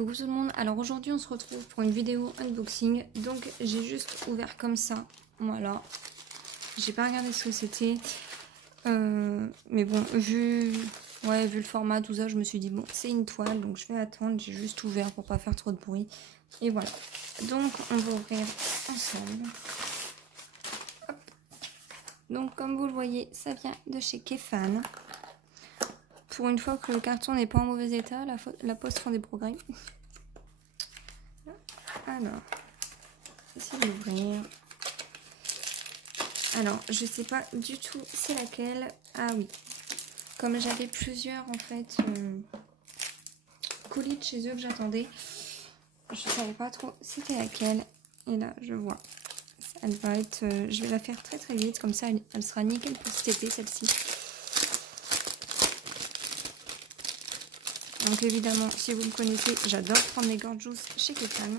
Coucou tout le monde, alors aujourd'hui on se retrouve pour une vidéo unboxing. Donc j'ai juste ouvert comme ça, voilà. J'ai pas regardé ce que c'était. Mais bon, vu le format, tout ça, je me suis dit bon, c'est une toile, donc je vais attendre. J'ai juste ouvert pour pas faire trop de bruit. Et voilà. Donc on va ouvrir ensemble. Hop. Donc comme vous le voyez, ça vient de chez Kefan. Pour une fois que le carton n'est pas en mauvais état, la poste font des progrès. Alors, essayer d'ouvrir. Alors, je sais pas du tout c'est laquelle. Ah oui, comme j'avais plusieurs en fait colis de chez eux que j'attendais, je savais pas trop c'était laquelle. Et là, je vois. Elle va être. Je vais la faire très très vite, comme ça elle sera nickel pour cet été celle-ci. Donc évidemment, si vous me connaissez, j'adore prendre mes gorgeous chez Kefan.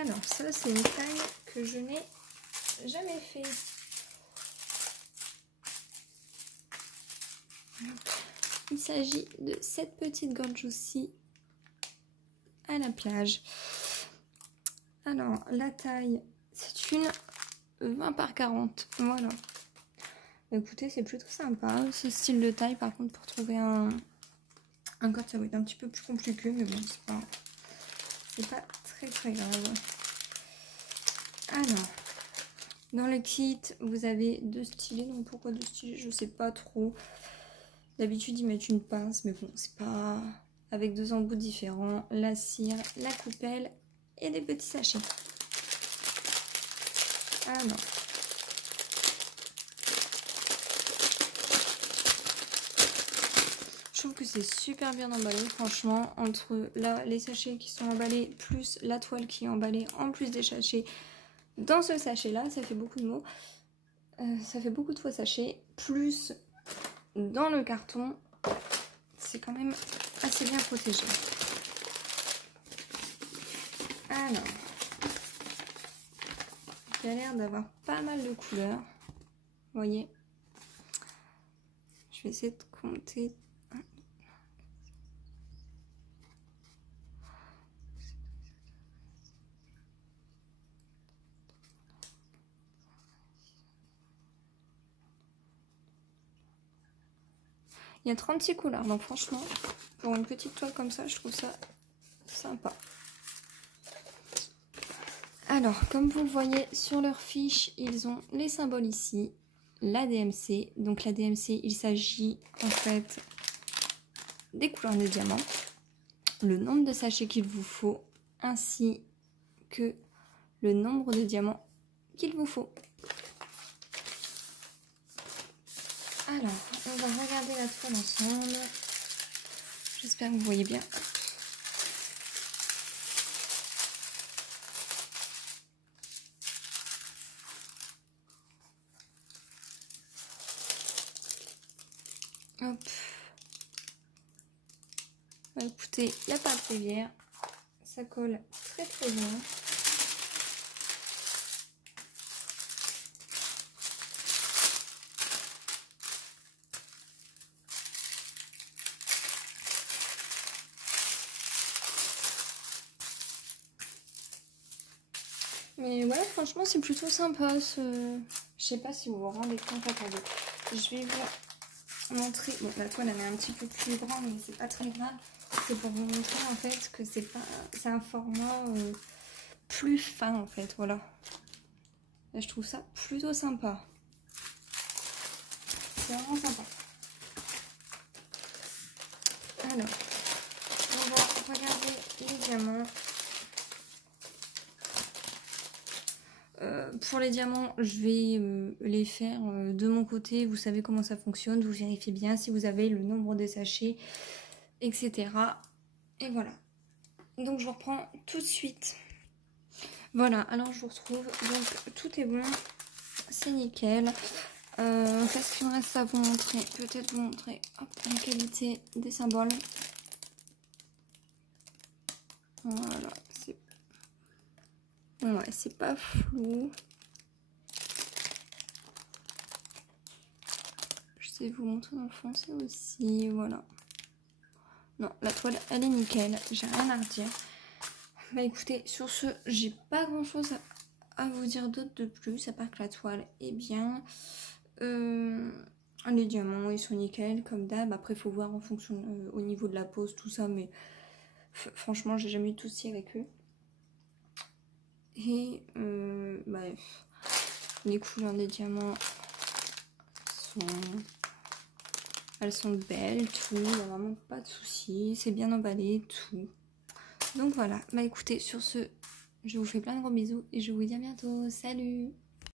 Alors ça c'est une taille que je n'ai jamais fait. Il s'agit de cette petite gorgeous-ci à la plage. Alors la taille c'est une 20 par 40. Voilà. Écoutez, c'est plutôt sympa ce style de taille. Par contre, pour trouver un code, ça va être un petit peu plus compliqué, mais bon, c'est pas très grave. Alors, dans le kit, vous avez deux stylets. Donc pourquoi deux stylets, je sais pas trop. D'habitude, ils mettent une pince, mais bon, c'est pas... Avec deux embouts différents, la cire, la coupelle et des petits sachets. Alors... Je trouve que c'est super bien emballé, franchement, entre là les sachets qui sont emballés, plus la toile qui est emballée, en plus des sachets. Dans ce sachet-là, ça fait beaucoup de mots, ça fait beaucoup de faux sachets, plus dans le carton, c'est quand même assez bien protégé. Alors, il a l'air d'avoir pas mal de couleurs, vous voyez. Je vais essayer de compter. Il y a 36 couleurs, donc franchement, pour une petite toile comme ça, je trouve ça sympa. Alors, comme vous le voyez sur leur fiche, ils ont les symboles ici, la DMC. Donc la DMC, il s'agit en fait des couleurs des diamants, le nombre de sachets qu'il vous faut, ainsi que le nombre de diamants qu'il vous faut. Alors, on va regarder la toile ensemble. J'espère que vous voyez bien. Hop. Bah, écoutez, il n'y a pas de rivière. Ça colle très bien. Mais ouais, franchement, c'est plutôt sympa. Je sais pas si vous vous rendez compte. Attendez, je vais vous montrer. Bon, la toile elle est un petit peu plus grande, mais c'est pas très grave. C'est pour vous montrer en fait que c'est un format plus fin en fait. Voilà. Là, je trouve ça plutôt sympa. C'est vraiment sympa. Alors, on va regarder les diamants. Pour les diamants, je vais les faire de mon côté. Vous savez comment ça fonctionne. Vous vérifiez bien si vous avez le nombre des sachets, etc. Et voilà. Donc je vous reprends tout de suite. Voilà, alors je vous retrouve. Donc tout est bon. C'est nickel. Qu'est-ce qu'il me reste à vous montrer? Peut-être vous montrer la qualité des symboles. Voilà. Ouais, c'est pas flou. essayer de vous montrer dans le foncé aussi, voilà. Non, la toile, elle est nickel, j'ai rien à redire. Bah écoutez, sur ce, j'ai pas grand chose à vous dire d'autre de plus, à part que la toile est bien. Les diamants, ils sont nickel, comme d'hab. Après, il faut voir en fonction, au niveau de la pose, tout ça, mais franchement, j'ai jamais eu de soucis avec eux. Et, bah, les couleurs des diamants elles sont belles, tout, il n'y a vraiment pas de soucis, c'est bien emballé, tout. Donc voilà, bah écoutez, sur ce, je vous fais plein de gros bisous et je vous dis à bientôt, salut!